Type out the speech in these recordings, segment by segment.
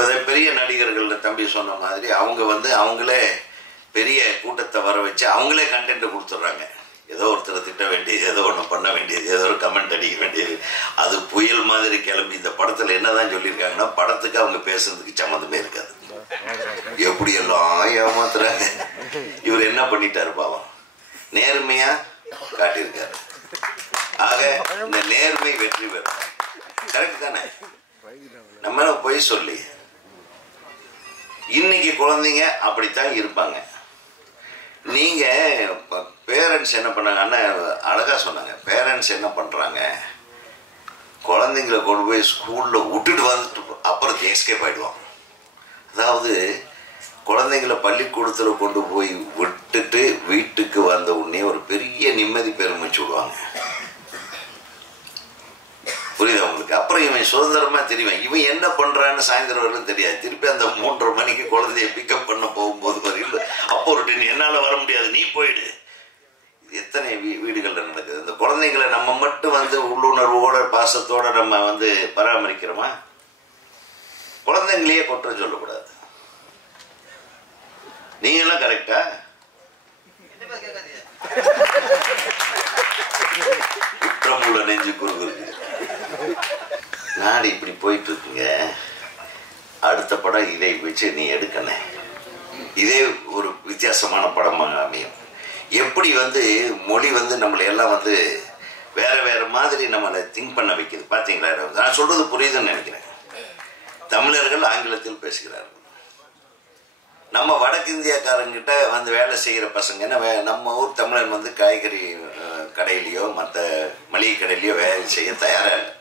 இப்போ பெரிய நடிகர்கள் தம்பி சொன்ன மாதிரி அவங்க அவங்களே பெரிய கூட்டத்தை வர வச்சு அவங்களே கண்டென்ட்டை கொடுத்துட்றாங்க. ஏதோ ஒருத்தரை திட்ட வேண்டியது, ஏதோ ஒன்று பண்ண வேண்டியது, ஏதோ ஒரு கமெண்ட் அடிக்க வேண்டியது, அது புயல் மாதிரி கிளம்பி இந்த படத்தில் என்னதான் சொல்லியிருக்காங்கன்னா படத்துக்கு அவங்க பேசுறதுக்கு சம்மந்தமே இருக்காது. எப்படியெல்லாம் ஏமாத்துறாங்க. இவர் என்ன பண்ணிட்டாரு பாவம், நேர்மையா காட்டியிருக்காரு. ஆக இந்த நேர்மை வெற்றி பெறும். கரெக்ட் தானே? நம்ம போய் சொல்லி இன்னைக்கு குழந்தைங்க அப்படித்தான் இருப்பாங்க. நீங்க பேரண்ட்ஸ் என்ன பண்ணாங்க, அண்ணன் அழகா சொன்னாங்க, பேரண்ட்ஸ் என்ன பண்றாங்க, குழந்தைங்களை கொண்டு போய் ஸ்கூல்ல விட்டுட்டு வந்துட்டு அப்புறம் எஸ்கேப் ஆயிடுவாங்க. அதாவது குழந்தைங்களை பள்ளிக்கூடத்தில் கொண்டு போய் விட்டுட்டு வீட்டுக்கு வந்த உடனே ஒரு பெரிய நிம்மதி பெருமிச்சு விடுவாங்க. புரியுதா உங்களுக்கு? அப்புறம் இவன் சுதந்திரமா தெரியும் இவன் என்ன பண்றான்னு சாயந்தரம் வரலும் தெரியாது. திருப்பி அந்த 3:30 மணிக்கு குழந்தைய பிக்கப் பண்ண போகும்போது வரையில் அப்போ ஒரு என்னால வர முடியாது, நீ போயிடு. எத்தனை வீடுகள்ல நடக்குது. இந்த குழந்தைங்களை நம்ம மட்டும் உள்ளுணர்வோட பாசத்தோட நம்ம பராமரிக்கிறோமா? குழந்தைங்களையே குற்றம் சொல்லக்கூடாது. நீங்க எல்லாம் கரெக்டா? குற்றமுள்ள நெஞ்சு குறுகுறுக்கு. நாடு இப்படி போயிட்டு இருக்குங்க. அடுத்த படம் இதை வச்சு நீ எடுக்கணும். இதே ஒரு வித்தியாசமான படமாக அமையும். எப்படி மொழி நம்மளை எல்லாம் வேற வேற மாதிரி நம்மளை திங்க் பண்ண வைக்குது. பார்த்தீங்களா? நான் சொல்றது புரியுதுன்னு நினைக்கிறேன். தமிழர்கள் ஆங்கிலத்தில் பேசுகிறார்கள். நம்ம வடக்கிந்தியாக்காரங்கிட்ட வேலை செய்கிற பசங்க நம்ம ஊர் தமிழன் காய்கறி கடையிலையோ மற்ற மளிகை கடையிலையோ வேலை செய்ய தயாராக இல்லை.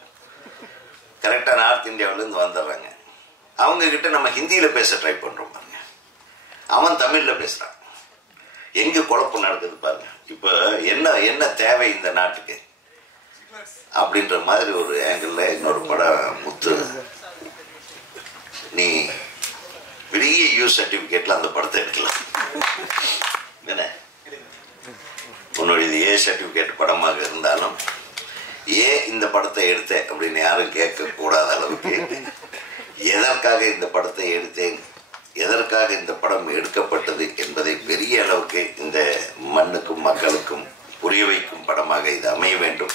கரெக்டாக நார்த் இந்தியாவிலேருந்து வந்துடுறாங்க. அவங்க கிட்ட நம்ம ஹிந்தியில் பேச ட்ரை பண்ணுறோம் பாருங்க. அவன் தமிழில் பேசுகிறான். எங்கே குழப்பம் நடக்குது பாருங்க. இப்போ என்ன தேவை இந்த நாட்டுக்கு அப்படின்ற மாதிரி ஒரு ஆங்கிளில் இன்னொரு படம் முத்து. நீ பெரிய யூ சர்டிஃபிகேட்ல அந்த படத்தை எடுக்கலாம். என்ன உன்னுடைய இது ஏ சர்டிஃபிகேட் படமாக இருந்தாலும் ஏன் இந்த படத்தை எடுத்தேன் அப்படின்னு யாரும் கேட்கக்கூடாத அளவுக்கு எதற்காக இந்த படத்தை எடுத்தேன், எதற்காக இந்த படம் எடுக்கப்பட்டது என்பதை பெரிய அளவுக்கு இந்த மண்ணுக்கும் மக்களுக்கும் புரிய வைக்கும் படமாக இது அமைய வேண்டும்.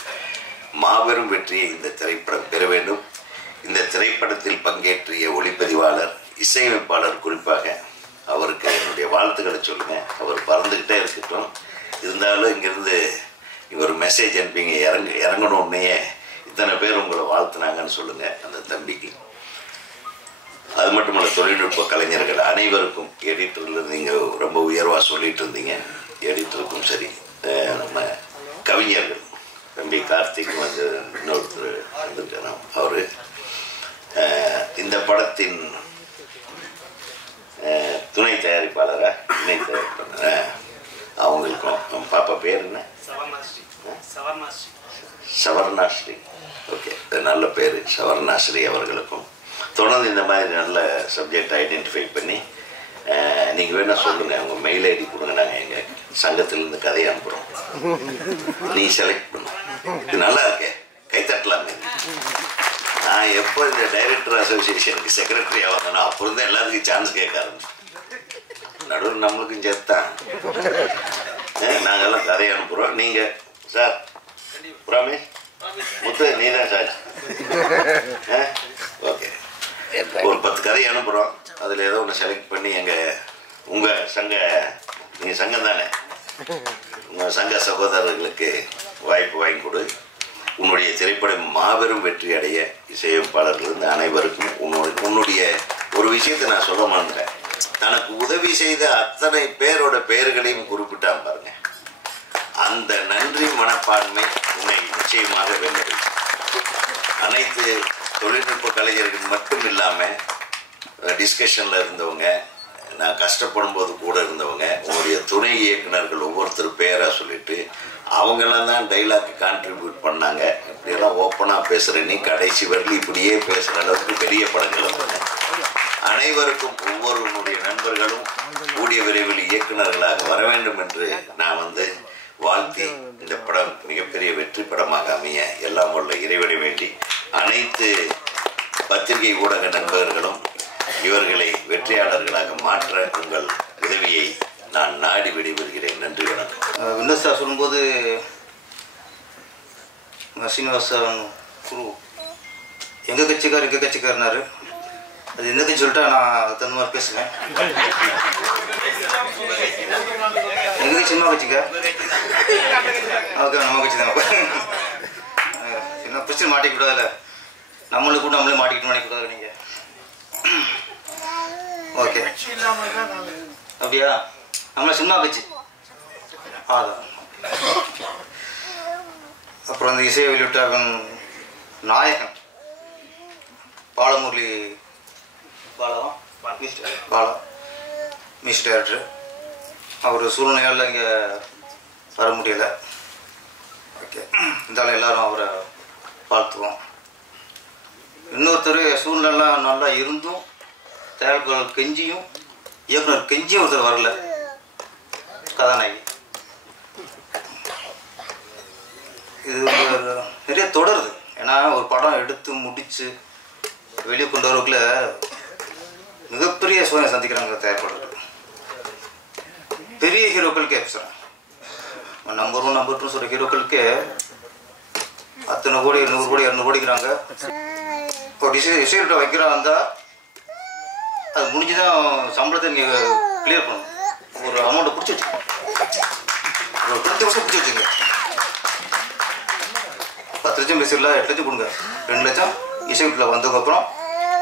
மாபெரும் வெற்றியை இந்த திரைப்படம் பெற வேண்டும். இந்த திரைப்படத்தில் பங்கேற்றிய ஒளிப்பதிவாளர், இசையமைப்பாளர், குறிப்பாக அவருக்கு என்னுடைய வாழ்த்துக்களை சொல்லுங்க. அவர் பறந்துக்கிட்டே இருக்கட்டும். இருந்தாலும் இங்கிருந்து ஒரு மெசேஜ் அனுப்பிங்க, இறங்கணுன்னே இத்தனை பேர் உங்களை வாழ்த்துனாங்கன்னு சொல்லுங்க அந்த தம்பிக்கு. அது மட்டுமல்ல, தொழில்நுட்ப கலைஞர்கள் அனைவருக்கும், எடிட்டரில் நீங்கள் ரொம்ப உயர்வாக சொல்லிட்டு இருந்தீங்க, எடிட்டருக்கும் சரி, நம்ம கவிஞர்கள் தம்பி கார்த்திக் இன்னொருத்தர் வந்துருக்கணும், அவர் இந்த படத்தின் துணை தயாரிப்பாளரா இணை தயாரிப்பாளர் அவங்களுக்கும், நம்ம பாப்பா பேர் என்ன, சவர்ணாஸ்ரீ. ஓகே, நல்ல பேர், சவர்ணாஸ்ரீ அவர்களுக்கும் தொடர்ந்து இந்த மாதிரி நல்ல சப்ஜெக்ட் ஐடென்டிஃபை பண்ணி நீங்கள் வேணால் சொல்லுங்கள், உங்கள் மெயில் ஐடி கொடுங்க, நாங்கள் எங்கள் சங்கத்திலேருந்து கதையை அனுப்புகிறோம், நீ செலக்ட் பண்ண. இது நல்லா இருக்கே, கைத்தட்டலாமே. நான் எப்போ இந்த டைரக்டர் அசோசியேஷனுக்கு செக்ரட்டரியாக வந்தேனோ அப்போ இருந்தால் எல்லாத்துக்கும் சான்ஸ் கேட்க ஆரம்பிச்சேன். நடுவில் நம்மளுக்கும் சேர்த்தான். நாங்கள்லாம் கதையை அனுப்புகிறோம். நீங்கள் சார் புராமேஷ் முத்து நீ தான் சார். ஓகே, ஒரு 10 கதையை அனுப்புகிறோம். அதில் ஏதோ ஒன்று செலக்ட் பண்ணி உங்கள் நீங்கள் சங்கம் தானே, உங்கள் சங்க சகோதரர்களுக்கு வாய்ப்பு வாங்கி கொடு. உன்னுடைய திரைப்படம் மாபெரும் வெற்றி அடைய இசையமைப்பாளர்கள் அனைவருக்கும் உன்னுடைய ஒரு விஷயத்தை நான் சொல்ல மாட்டேன். தனக்கு உதவி செய்த அத்தனை பேரோட பெயர்களையும் குறிப்பிட்டான் பாருங்க. அந்த நன்றி மனப்பான்மை உன்னை நிச்சயமாக வெல்லும். அனைத்து தொழில்நுட்ப கலைஞர்கள் மட்டும் இல்லாமல் டிஸ்கஷனில் இருந்தவங்க, நான் கஷ்டப்படும் போது கூட இருந்தவங்க, உங்களுடைய துணை இயக்குநர்கள் ஒவ்வொருத்தர் பேராக சொல்லிட்டு அவங்களாம் தான் டைலாக் கான்ட்ரிபியூட் பண்ணாங்க. இப்படியெல்லாம் ஓப்பனாக பேசுகிறேன், நீ கடைசி வரலும் இப்படியே பேசுகிற அளவுக்கு பெரிய படங்கள் வந்தன. அனைவருக்கும் ஒவ்வொருவருடைய நண்பர்களும் கூடிய விரைவில் இயக்குநர்களாக வர வேண்டும் என்று நான் வாழ்த்தி, இந்த படம் மிகப்பெரிய வெற்றி படமாக அமைய எல்லாம் உள்ள இறைவனை வேண்டி அனைத்து பத்திரிகை ஊடக நண்பர்களும் இவர்களை வெற்றியாளர்களாக மாற்ற உங்கள் உதவியை நான் நாடி விடைபெறுகிறேன். நன்றி, வணக்கம். வினோத் சார் சொல்லும்போது சீனிவாஸ் குரு எங்கள் கட்சிக்காரனாரு. அது எந்த கட்சி சொல்லிட்டா நான் தகுந்த மாதிரி பேசுவேன். எங்கள் கட்சி சினிமா கட்சிக்கா? ஓகே, நம்ம கட்சி தான். என்ன பிரச்சனை மாட்டிக்கூடாதுல்ல, நம்மளுக்கு கூட நம்மளே மாட்டிக்கூடாது நீங்கள். ஓகே, அப்படியா? நம்மள சினிமா கட்சி அதான். அப்புறம் அந்த இசையை வெளியிட்ட நாயகன் பாலமுரளி பாலா மியூசிக் டைரக்டர். அவர் சூழ்நிலைகளில் இங்கே வர முடியலை. ஓகே, இருந்தாலும் எல்லாரும் அவரை வாழ்த்துவோம். இன்னொருத்தர் சூழ்நிலை நல்லா இருந்தும் தயாரிப்பாளர் கெஞ்சியும் இயக்குனர் கெஞ்சியும் ஒருத்தர் வரல, கதாநாயகி. இது நிறைய தொடருது. ஏன்னா ஒரு படம் எடுத்து முடித்து வெளியே கொண்டு வரக்குள்ள மிகப்பெரிய சோதனை சந்திக்கிறாங்க தயாரிப்பாளர்கள். பெரிய ஹீரோக்களுக்கே நம்பர் 1 நம்பர் 2 சொல்கிற ஹீரோக்களுக்கே அத்தனை கோடி 100 கோடி 200 கோடிக்கிறாங்க. இப்போ இசைக்கிட்ட வைக்கிறாங்க, அது முடிஞ்சுதான் சம்பளத்தை நீங்கள் கிளியர் பண்ணணும். ஒரு அமௌண்ட்டை பிடிச்சி வச்சுக்கோங்க, ஒரு 10 வருஷம் பிடிச்சி வச்சுங்க. 10 லட்சம் பேசிடலாம், 8 லட்சம் கொடுங்க. 2 லட்சம் இசை வீட்டில் வந்ததுக்கப்புறம்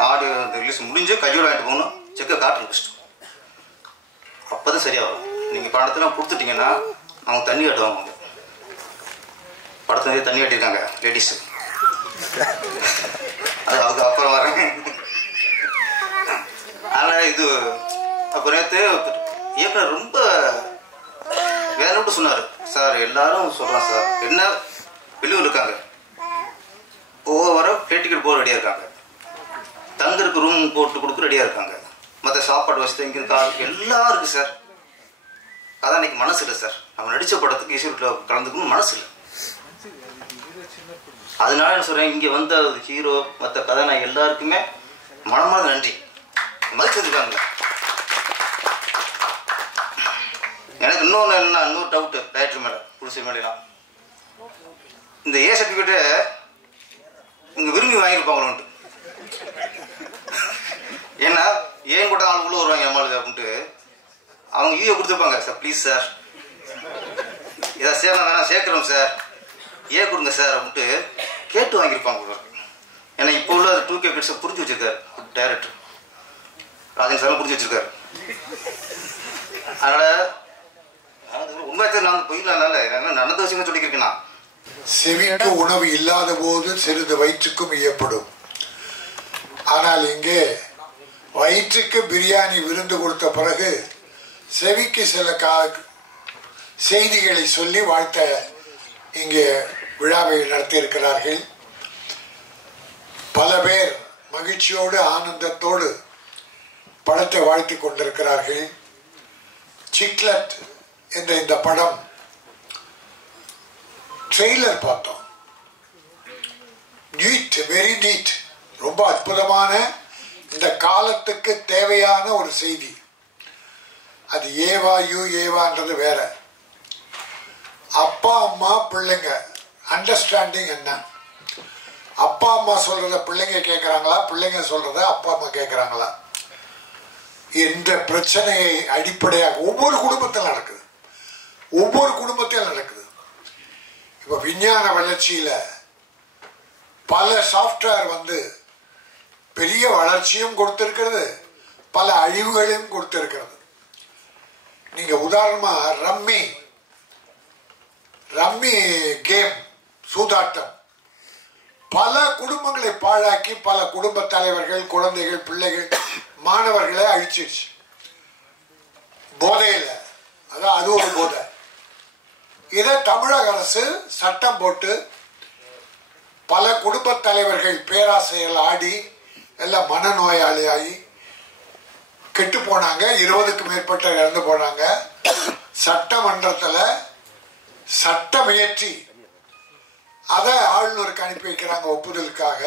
ஆடியோ ரிலீஸ் முடிஞ்சு கையோடு வாங்கிட்டு போகணும். செக்கை காட்டுறது கஷ்டம். அப்போ தான் சரியாக வரும். நீங்கள் படத்தெல்லாம் கொடுத்துட்டீங்கன்னா அவங்க தண்ணி காட்டுவாங்க. படத்தை நிறைய தண்ணி காட்டியிருக்காங்க லேடிஸு. அது அதுக்கு அப்புறம் வரேன். ஆனால் இது அப்போ நேற்று இயக்குனர் ரொம்ப வேற விட்டு சொன்னார். சார் எல்லாரும் சொல்கிறான் சார், என்ன வெளியூர் இருக்காங்க, வர ஃப்ளைட் டிக்கெட் போக ரெடியாக இருக்காங்க, தங்கருக்கு ரூம் போட்டு கொடுக்க ரெடியாக இருக்காங்க, மற்ற சாப்பாடு வசதி இங்கே எல்லாம் இருக்குது சார். அதான் இன்னைக்கு மனசு இல்லை சார். நம்ம நடித்த படத்துக்கு இசை வீட்டில் கலந்துக்கணும் மனசு இல்லை. அதனால என்ன சொல்கிறேன், இங்கே வந்த ஹீரோ மற்ற கதாநாயகி எல்லாருக்குமே மனமான நன்றி. மதிச்சு வச்சுருக்காங்க. எனக்கு இன்னொன்று என்ன, இன்னொரு டவுட்டு டைரக்டர் மேலே புதுசு மேலாம், இந்த ஏ சர்டிஃபிகேட்டு இங்கே விரும்பி வாங்கியிருப்பாங்களோன்ட்டு. ஏன்னா ஏன் கூட அவங்க உள்ள வருவாங்க அம்மாளுக்கு அப்படின்ட்டு அவங்க யூஏ கொடுத்துருப்பாங்க. சார் ப்ளீஸ் சார் இதை சேர்ந்தா வேணா சேர்க்குறோம் சார், ஏன் கொடுங்க சார் அப்படின்ட்டு கேட்டு வாங்கியிருப்பாங்க. ஏன்னா இப்போ உள்ள 2K கிட்ஸை புரிஞ்சு வச்சிருக்காரு டைரக்டர் ராஜன் சார், புரிஞ்சு வச்சிருக்காரு. அதனால் உண்மையை நான் பொய்யில்னால நடந்த விஷயங்கள் சொல்லிக்கிறேன். நான் செவிக்கு உணவு இல்லாத போது சிறிது வயிற்றுக்கும் இயப்படும். ஆனால் இங்கே வயிற்றுக்கு பிரியாணி விருந்து கொடுத்த பிறகு செவிக்கு சில செய்திகளை சொல்லி வாழ்த்த இங்கே விழாவை நடத்தியிருக்கிறார்கள். பல பேர் மகிழ்ச்சியோடு ஆனந்தத்தோடு படத்தை வாழ்த்தி கொண்டிருக்கிறார்கள். சிக்லெட் என்ற இந்த படம் ட்ரெய்லர் பார்த்தோம். நீட், வெரி நீட், ரொம்ப அற்புதமான இந்த காலத்துக்கு தேவையான ஒரு செய்தி. அது ஏவா ஏவான்றது வேற. அப்பா அம்மா பிள்ளைங்க அண்டர்ஸ்டாண்டிங் என்ன? அப்பா அம்மா சொல்றத பிள்ளைங்க கேட்கறாங்களா, பிள்ளைங்க சொல்றத அப்பா அம்மா கேட்கறாங்களா என்ற பிரச்சனையை அடிப்படையாக ஒவ்வொரு குடும்பத்தில் நடக்குது. ஒவ்வொரு குடும்பத்தில் நடக்குது. இப்ப விஞ்ஞான வளர்ச்சியில பல சாஃப்ட்வேர் வந்து பெரிய வளர்ச்சியும் கொடுத்திருக்கிறது, பல அழிவுகளையும் கொடுத்திருக்கிறது. நீங்க உதாரணமா ரம்மி கேம், சூதாட்டம் பல குடும்பங்களை பாழாக்கி பல குடும்ப தலைவர்கள், குழந்தைகள், பிள்ளைகள், மாணவர்களை அழிச்சிருச்சு. போதையில அதான் அது ஒரு போதை. இதை தமிழக அரசு சட்டம் போட்டு பல குடும்ப தலைவர்கள் பேராசையில் ஆடி எல்லாம் மனநோயாளியாகி கெட்டு போனாங்க. 20க்கும் மேற்பட்ட இறந்து போனாங்க. சட்டமன்றத்தில் சட்டம் இயற்றி அதை ஆளுநருக்கு அனுப்பி வைக்கிறாங்க ஒப்புதலுக்காக.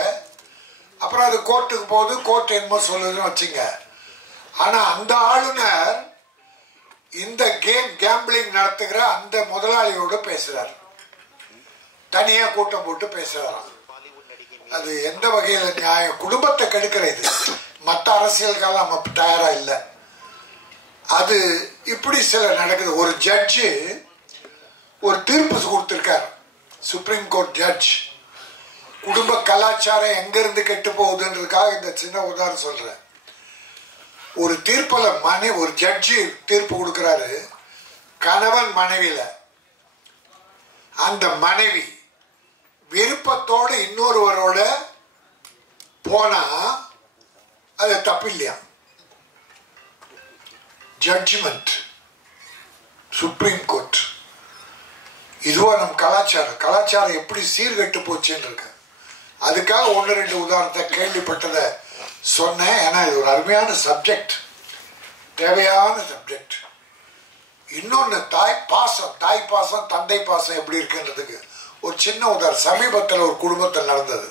அப்புறம் அது கோர்ட்டுக்கு போகுது, கோர்ட் என்னமோ சொல்லுதுன்னு வச்சுங்க. ஆனா அந்த ஆளுநர் இந்த கேம்பிளிங் நடத்துகிற அந்த முதலாளியோடு பேசுறார், தனியா கூட்டம் போட்டு பேசுறாராம். அது எந்த வகையில நியாயம்? குடும்பத்தை கெடுக்கிற இது. மற்ற அரசியலுக்காக நம்ம தயாரா இல்லை. அது இப்படி சில நடக்குது. ஒரு ஜட்ஜு ஒரு தீர்ப்பு கொடுத்திருக்கார், சுப்ரீம் கோர்ட் ஜட்ஜ். குடும்ப கலாச்சாரம் எங்க இருந்து கெட்டு போகுதுன்றதுக்காக இந்த சின்ன உதாரணம் சொல்றேன். ஒரு தீர்ப்புல ஒரு ஜட்ஜி தீர்ப்பு கொடுக்கிறாரு, கணவன் மனைவியில அந்த மனைவி விருப்பத்தோட இன்னொருவரோட போனா அது தப்பு இல்லையா? Judgement supreme court. இதுவா நம் கலாச்சாரம் எப்படி சீர்கெட்டு போச்சுன்னு இருக்கு. அதுக்காக 1-2 உதாரணத்தை கேள்விப்பட்டதை சொன்னேன். ஏன்னா இது ஒரு அருமையான சப்ஜெக்ட், தேவையான சப்ஜெக்ட். இன்னொன்னு தாய் பாசம் தந்தை பாசம் எப்படி இருக்குன்றதுக்கு ஒரு சின்ன உதாரணம். சமீபத்தில் ஒரு குடும்பத்தில் நடந்தது.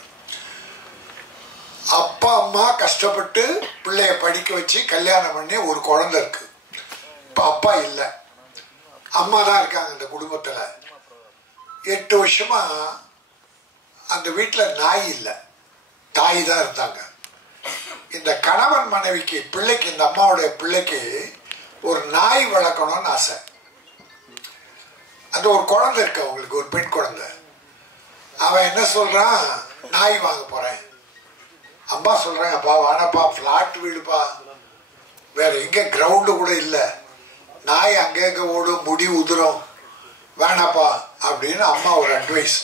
அப்பா அம்மா கஷ்டப்பட்டு பிள்ளைய படிக்க வச்சு கல்யாணம் பண்ணி ஒரு குழந்தை இருக்கு. இப்ப அப்பா இல்லை, அம்மா தான் இருக்காங்க இந்த குடும்பத்துல. 8 வருஷமா அந்த வீட்டில் நாய் இல்லை, தாய் தான் இருந்தாங்க. இந்த கணவன் மனைவிக்கு பிள்ளைக்கு, இந்த அம்மாவுடைய பிள்ளைக்கு ஒரு நாய் வளர்க்கணும்னு ஆசை. அந்த ஒரு குழந்தை இருக்கு அவங்களுக்கு, ஒரு பெண் குழந்தை. அவன் என்ன சொல்றான், நாய் வாங்க போறேன். அம்மா சொல்றாங்க, அப்பா வானப்பா, பிளாட் வீடுப்பா, வேற எங்க கிரவுண்டு கூட இல்லை, நாய் அங்கங்க ஓடும், முடி உதிரும், வேணாப்பா அப்படின்னு அம்மா ஒரு அட்வைஸ்.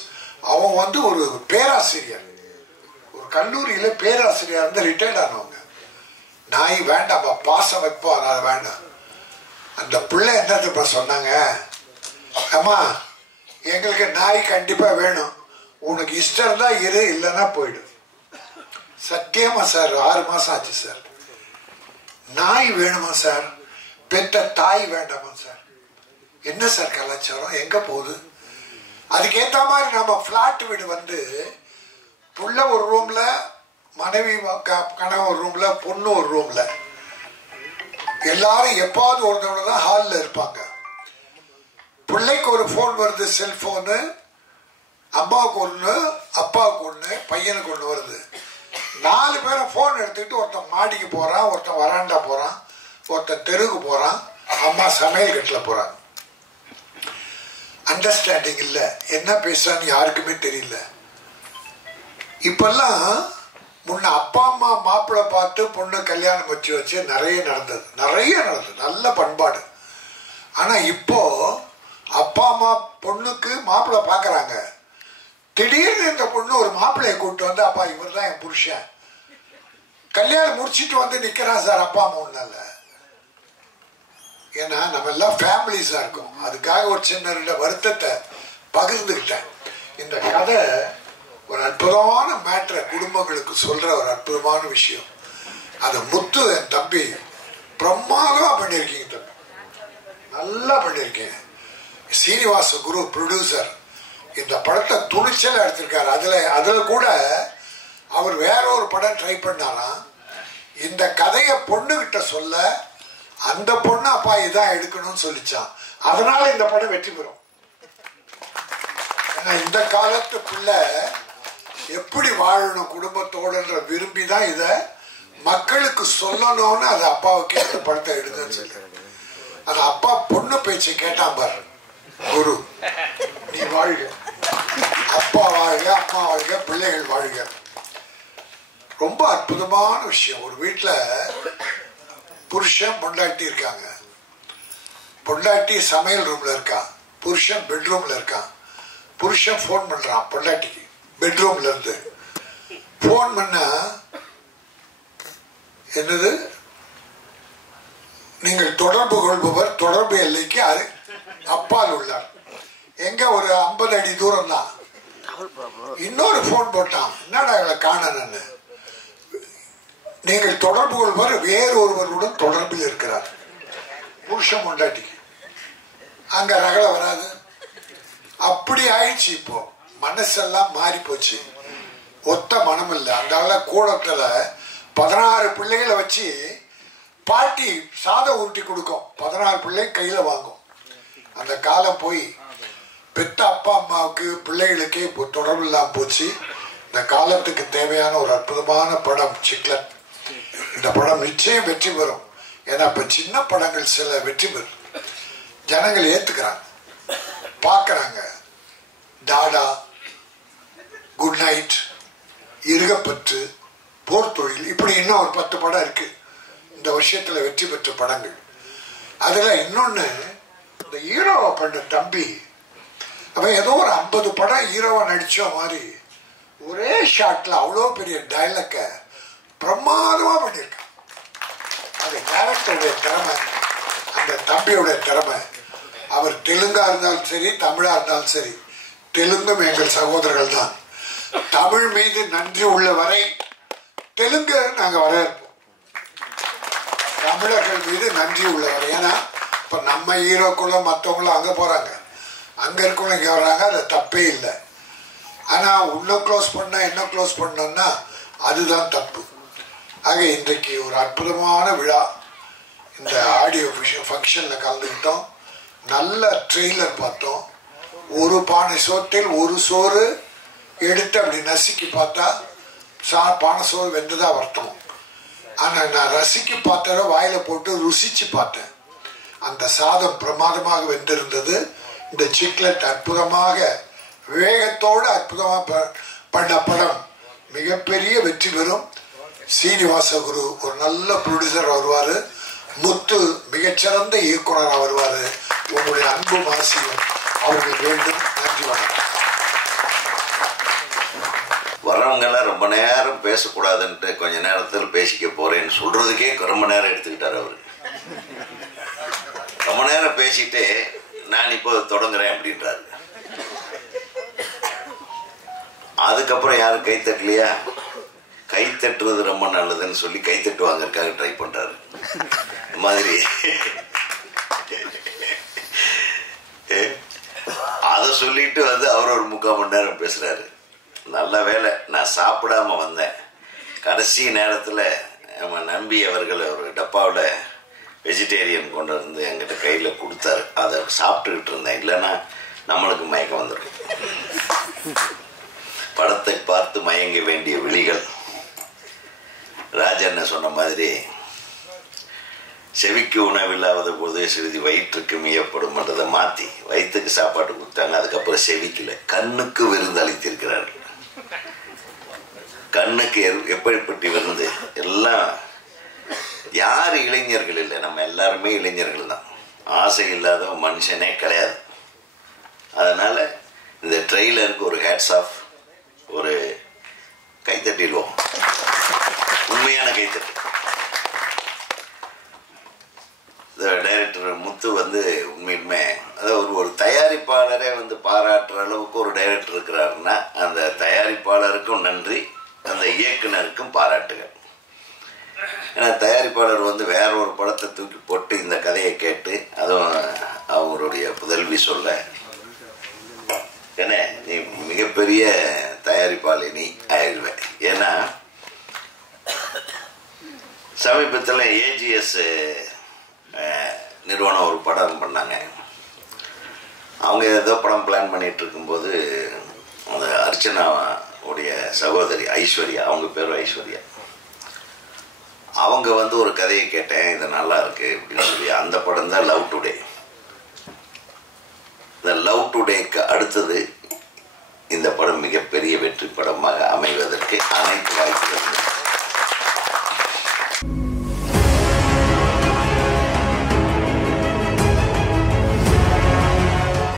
அவன் ஒரு பேராசிரியர், ஒரு கல்லூரியில பேராசிரியர் இருந்து ரிட்டையர்ட் ஆனவங்க. நாய் வேண்டாம்ப்பா, பாசம் வைப்போம், அதனால வேண்டாம். அந்த பிள்ளை என்னதுப்பா சொன்னாங்க, அம்மா எங்களுக்கு நாய் கண்டிப்பா வேணும், உனக்கு இஷ்டம் இருந்தா இரு, இல்லைன்னா போயிடு. சத்தியமா சார், 6 மாசம் ஆச்சு சார். நாய் வேணுமா சார், பெற்ற தாய் வேண்டாமா சார்? என்ன சார் கலாச்சாரம், எங்க போகுது? அதுக்கேற்ற மாதிரி நம்ம பிளாட் வீடு புள்ள ஒரு ரூம்ல, மனைவி கணவன் ஒரு ரூம்ல, பொண்ணு ஒரு ரூம்ல, எல்லாரும் எப்பாவது ஒரு தடவை தான் ஹாலில் இருப்பாங்க. பிள்ளைக்கு ஒரு போன் வருது, செல்போனு, அம்மாவுக்கு ஒன்று, அப்பாவுக்கு ஒன்று, பையனுக்கு ஒன்று வருது. 4 பேரும் போன் எடுத்துக்கிட்டு ஒருத்தன் மாடிக்கு போறான், ஒருத்தன் வராண்டா போறான், ஒருத்தன் தெருவுக்கு போறான், அம்மா சமையல் கட்டில் போறாங்க. அண்டர்ஸ்டாண்டிங் இல்லை, என்ன பேசுறான்னு யாருக்குமே தெரியல. இப்பெல்லாம் முன்ன அப்பா அம்மா மாப்பிள்ளை பார்த்து பொண்ணு கல்யாணம் வச்சு நிறைய நடந்தது, நல்ல பண்பாடு. ஆனா இப்போ அப்பா அம்மா பொண்ணுக்கு மாப்பிள்ளை பார்க்கறாங்க, திடீர்னு இந்த பொண்ணு ஒரு மாப்பிள்ளையை கூப்பிட்டு அப்பா இவர் தான் என் புருஷன், கல்யாணம் முடிச்சிட்டு நிக்கிறான் சார் அப்பா அம்மா ஒன்னால. ஏன்னா நம்ம எல்லாம் ஃபேமிலிஸா இருக்கோம். அதுக்காக ஒரு சின்ன 2 வருத்தத்தை பகிர்ந்துக்கிட்டேன். இந்த கதை ஒரு அற்புதமான மேட்டரை குடும்பங்களுக்கு சொல்ற ஒரு அற்புதமான விஷயம். அதை முத்து என் தம்பி பிரமாதமா பண்ணியிருக்கீங்க தம்பி, நல்லா பண்ணியிருக்கீங்க. சீனிவாச குரு ப்ரொடியூசர் இந்த படத்தை துணிச்சலா எடுத்திருக்காரு. அதுல கூட அவர் வேற ஒரு படம் ட்ரை பண்ணாராம். இந்த கதையை பொண்ணுகிட்ட சொல்ல அந்த பொண்ணு அப்பா இதான் எடுக்கணும்னு சொல்லிச்சான். அதனால இந்த படம் வெற்றி பெறும். இந்த காலத்துக்குள்ள எப்படி வாழணும் குடும்பத்தோடன்ற விரும்பிதான் இத மக்களுக்கு சொல்லணும்னு அது அப்பாவுக்கே அந்த படத்தை எடுங்கன்னு சொல்லி, அது அப்பா பொண்ணு பேச்சு கேட்டான் பாரு, குரு நீ வாழ்க, அப்பா வாழ்க, அம்மா வாழ்க, பிள்ளைகள் வாழ்க. ரொம்ப அற்புதமான விஷயம். ஒரு வீட்டுல புருஷன் பொண்டாட்டி இருக்காங்க, பொண்டாட்டி சமையல் ரூம்ல இருக்கா, புருஷன் பெட்ரூம்ல இருக்கான். புருஷன் போன் பண்றான் பொண்டாட்டிக்கு பெட்ரூம்ல இருந்து. போன் பண்ணா என்னது, நீங்கள் தொடர்பு கொள்பவர் தொடர்பு எல்லைக்கு அப்பால் உள்ளார். எங்க ஒரு 50 அடி தூரம் தான். இன்னொரு போன் போட்டான், என்னடா இவளை காணன்னு. நீங்கள் தொடர்பு கொள்பவர் வேறு ஒருவருடன் தொடர்பில் இருக்கிறார். புருஷன் பொண்டாட்டிக்கு அங்க ரகல வராது. அப்படி ஆயிடுச்சு. இப்போ மனசெல்லாம் மாறி போச்சு. ஒத்த மனம் இல்லை. அந்த கூடத்தில் 16 பிள்ளைகளை வச்சு பாட்டி சாதம் ஊட்டி கொடுக்கும். 16 பிள்ளை கையில் வாங்கும். அந்த காலம் போய் பெத்த அப்பா அம்மாவுக்கு பிள்ளைகளுக்கே தொடர்பு இல்லாமல் போச்சு. இந்த காலத்துக்கு தேவையான ஒரு அற்புதமான படம் சிக்லெட். இந்த படம் நிச்சயம் வெற்றி பெறும். ஏன்னா இப்போ சின்ன படங்கள் சில வெற்றி பெறும், ஜனங்கள் ஏற்றுக்கிறாங்க, பார்க்குறாங்க. டாடா, குட் நைட், இருகப்பற்று, போர் தொழில், இப்படி இன்னும் ஒரு 10 படம் இருக்கு இந்த வருஷத்தில் வெற்றி பெற்ற படங்கள். அதில் இன்னொன்று, இந்த ஹீரோவை பண்ண தம்பி அவன் ஏதோ ஒரு 50 படம் ஹீரோவை நடித்த மாதிரி ஒரே ஷாட்டில் அவ்வளோ பெரிய டைலாக்கை பிரமாதமாக பண்ணியிருக்கான். அது டேரக்டருடைய திறமை, அந்த தம்பியோடைய திறமை. அவர் தெலுங்கா இருந்தாலும் சரி, தமிழா இருந்தாலும் சரி, தெலுங்கும் எங்கள் சகோதரர்கள் தான். தமிழ் மீது நன்றி உள்ள வரை தெலுங்கு நாங்கள் வரவேற்போம். தமிழர்கள் மீது நன்றி உள்ள வரை. ஏன்னா இப்போ நம்ம ஹீரோக்குள்ள மற்றவங்களும் அங்கே போகிறாங்க, அங்கே இருக்கவங்க இங்கே வர்றாங்க, அது தப்பே இல்லை. ஆனால் இன்னும் க்ளோஸ் பண்ணால் என்ன க்ளோஸ் பண்ணோம்னா அதுதான் தப்பு. ஆக இன்றைக்கு ஒரு அற்புதமான விழா. இந்த ஆடியோ ஃபங்க்ஷனில் கலந்துக்கிட்டோம். நல்ல ட்ரெய்லர் பார்த்தோம். ஒரு பானை சோற்றில் ஒரு சோறு எடுத்து அப்படி நசுக்கி பார்த்தா பானை சோறு வெந்துதான் வருத்தம். ஆனால் நான் ரசிக்கு பார்த்தத வாயில் போட்டு ருசிச்சு பார்த்தேன். அந்த சாதம் பிரமாதமாக வெந்திருந்தது. இந்த சிக்லெட் அற்புதமாக வேகத்தோடு அற்புதமாக பண்ண படம் மிகப்பெரிய வெற்றி பெறும். சீனிவாச குரு ஒரு நல்ல ப்ரொடியூசர் வருவார், முத்து மிகச்சிறந்த இயக்குனராக வருவார். உங்களுடைய அன்பும் ஆசையும் அவர்கள் வேண்டும். நன்றி, வணக்கம். வரவங்கெல்லாம் ரொம்ப நேரம் பேசக்கூடாதுன்ட்டு கொஞ்ச நேரத்தில் பேசிக்க போறேன்னு சொல்றதுக்கே ரொம்ப நேரம் எடுத்துக்கிட்டார் அவரு. ரொம்ப நேரம் பேசிட்டு நான் இப்போ தொடங்குறேன் அப்படின்றாரு. அதுக்கப்புறம் யாரும் கை தட்டலையா? கை தட்டுறது ரொம்ப நல்லதுன்னு சொல்லி கை தட்டு வாங்கறதுக்காக ட்ரை பண்றாரு. மாதிரி அதை சொல்லிட்டு அவர் ஒரு 3/4 மணி நேரம் பேசுறாரு. நல்ல வேலை நான் சாப்பிடாம வந்தேன். கடைசி நேரத்தில் நம்ம நம்பி அவர்கள் ஒரு டப்பாவில் வெஜிடேரியன் கொண்டு வந்து எங்கிட்ட கையில் கொடுத்தாரு. அதை சாப்பிட்டுக்கிட்டு இருந்தேன். இல்லைன்னா நம்மளுக்கு மயக்கம் வந்துடும். படத்தை பார்த்து மயங்க வேண்டிய விழிகள். ராஜண்ண சொன்ன மாதிரி செவிக்கு உணவில்லாத போது சிறிது வயிற்றுக்கு மீயப்படும்ன்றதை மாற்றி வயிற்றுக்கு சாப்பாட்டு கொடுத்தாங்க. அதுக்கப்புறம் செவிக்கல, கண்ணுக்கு விருந்து அளித்திருக்கிறார்கள். கண்ணுக்கு எப்படிப்பட்ட விருந்து. எல்லாம் யார் இளைஞர்கள் இல்லை, நம்ம எல்லாருமே இளைஞர்கள் தான். ஆசை இல்லாத மனுஷனே கிடையாது. அதனால இந்த ட்ரெய்லருக்கு ஒரு ஹேட்ஸ் ஆஃப், ஒரு கைத்தட்டிடுவோம், உண்மையான கைத்தட்டு. டைரக்டர் முத்து உண்மையுமே அதாவது ஒரு தயாரிப்பாளரே பாராட்டுற அளவுக்கு ஒரு டைரக்டர் இருக்கிறாருன்னா அந்த தயாரிப்பாளருக்கும் நன்றி, அந்த இயக்குனருக்கும் பாராட்டுகள். ஏன்னா தயாரிப்பாளர் வேற ஒரு படத்தை தூக்கி போட்டு இந்த கதையை கேட்டு, அதுவும் அவங்களுடைய புதல்வி சொல்ல, ஏன்னா நீ மிகப்பெரிய தயாரிப்பாளினி ஆயிடுவேன். ஏன்னா சமீபத்தில் ஏஜிஎஸ் நிறுவனம் ஒரு படம் பண்ணாங்க. அவங்க ஏதோ படம் பிளான் பண்ணிட்டு இருக்கும்போது அந்த அர்ச்சனா உடைய சகோதரி ஐஸ்வர்யா, அவங்க பேரும் ஐஸ்வர்யா, அவங்க ஒரு கதையை கேட்டேன், இது நல்லா இருக்கு அப்படின்னு சொல்லி, அந்த படம் தான் லவ் டுடே. இந்த லவ் டுடேக்கு அடுத்தது இந்த படம் மிகப்பெரிய வெற்றி படமாக அமைவதற்கு அனைத்து வாய்ப்புகளும்